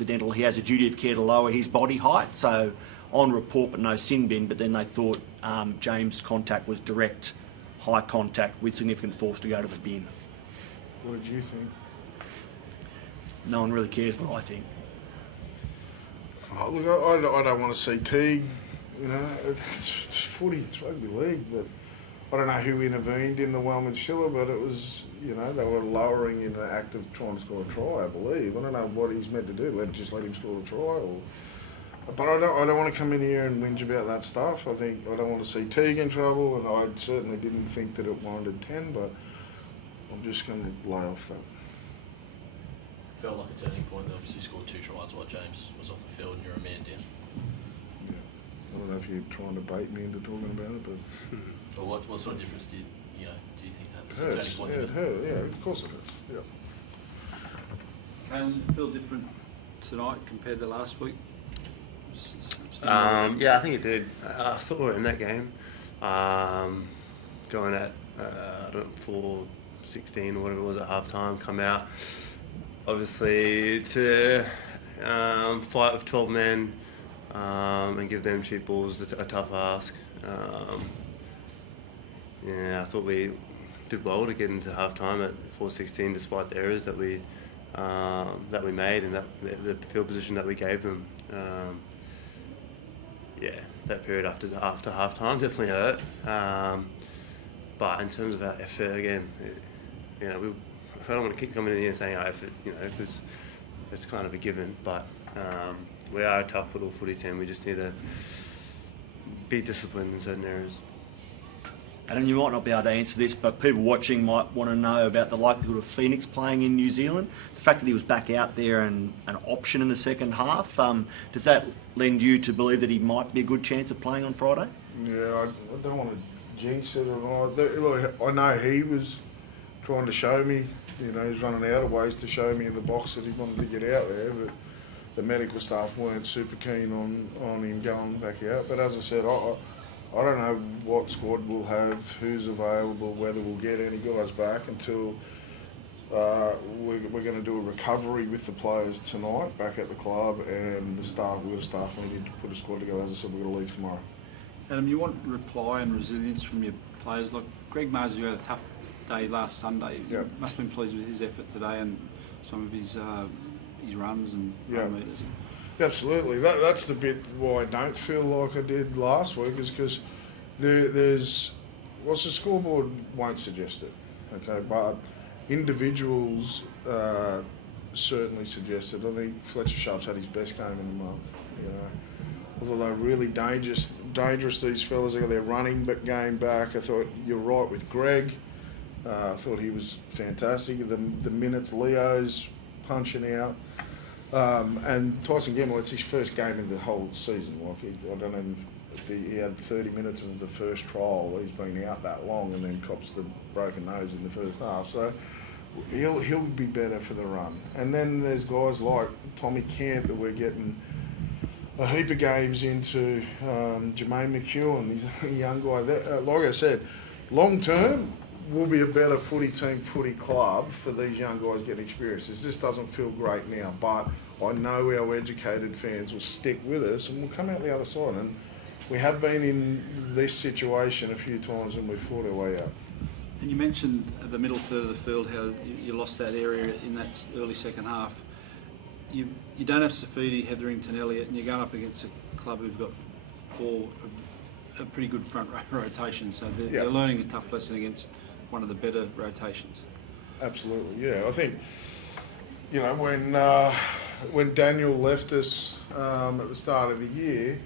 incidental. He has a duty of care to lower his body height, so on report but no sin bin, but then they thought James' contact was direct high contact with significant force to go to the bin. What did you think? No one really cares what I think. Oh, look, I don't want to see Teague, you know, it's footy, it's rugby league, but I don't know who intervened in the one with Schiller, but it was, you know, they were lowering in the act of trying to score a try, I believe. I don't know what he's meant to do, just let him score the try, or... But I don't want to come in here and whinge about that stuff. I think I don't want to see Teague in trouble, and I certainly didn't think that it warranted 10, but I'm just going to lay off that. Felt like a turning point. They obviously scored 2 tries while James was off the field and you're a man down. Yeah. I don't know if you're trying to bait me into talking about it, but... Well, what sort of difference do you think that was it a hurts. turning point? Yeah, it hurt. Yeah, of course it hurts. Yeah. Kalyn, you feel different tonight compared to last week? Yeah, I think it did. I thought we were in that game. Going at 4-16 or whatever it was at half time, come out. Obviously, to fight with 12 men and give them cheap balls a tough ask. Yeah, I thought we did well to get into half time at 4-16 despite the errors that we made and the field position that we gave them. Yeah, that period after half time definitely hurt. But in terms of our effort, again, I don't want to keep coming in here and saying our effort, because it's kind of a given. But we are a tough little footy team. We just need to be disciplined in certain areas. And you might not be able to answer this, but people watching might want to know about the likelihood of Phoenix playing in New Zealand. The fact that he was back out there and an option in the second half, does that lend you to believe that he might be a good chance of playing on Friday? Yeah, I don't want to jinx it or not. Look, I know he was trying to show me, he's running out of ways to show me in the box that he wanted to get out there, but the medical staff weren't super keen on him going back out. But as I said, I don't know what squad we'll have, who's available, whether we'll get any guys back until we're going to do a recovery with the players tonight back at the club, and the staff. We've got a staff meeting to put a squad together. As I said, we're going to leave tomorrow. Adam, you want reply and resilience from your players. Like Greg Moses, who had a tough day last Sunday. Yep. You must have been pleased with his effort today and some of his runs and meters. Absolutely. That's the bit why I don't feel like I did last week, is because there's the scoreboard won't suggest it, okay, but individuals certainly suggest it. I think Fletcher Sharp's had his best game in the month, Although they're really dangerous these fellas are. They're running but game back. I thought you're right with Greg. I thought he was fantastic. The minutes Leo's punching out. And Tyson Gamble, it's his first game in the whole season. I don't know if he had 30 minutes of the first trial. He's been out that long, and then cops the broken nose in the first half. So he'll be better for the run. And then there's guys like Tommy Kent that we're getting a heap of games into. Jermaine McEwen, he's a young guy. Like I said, long term, will be a better footy team, footy club for these young guys getting experience. This doesn't feel great now, but I know our educated fans will stick with us and we'll come out the other side. And we have been in this situation a few times and we've fought our way out. And you mentioned the middle third of the field, how you lost that area in that early second half. You don't have Safidi, Hetherington, Elliott, and you're going up against a club who've got a pretty good front row rotation, so they're learning a tough lesson against one of the better rotations. Absolutely, yeah. I think, when Daniel left us at the start of the year,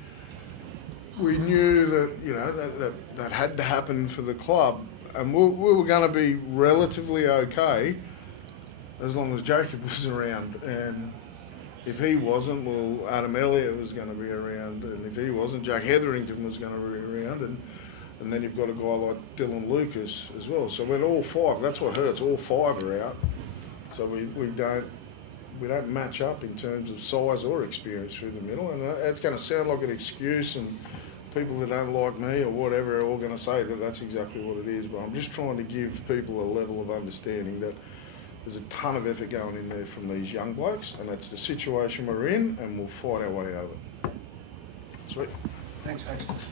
we knew that that had to happen for the club, and we were going to be relatively okay as long as Jacob was around. And if he wasn't, well, Adam Elliott was going to be around, and if he wasn't, Jack Hetherington was going to be around, and then you've got a guy like Dylan Lucas as well. So we're all five. That's what hurts. All five are out. So we don't match up in terms of size or experience through the middle. And it's going to sound like an excuse, and people that don't like me or whatever are all going to say that that's exactly what it is. But I'm just trying to give people a level of understanding that there's a ton of effort going in there from these young blokes, and that's the situation we're in, and we'll fight our way over it. Sweet. Thanks, Coach.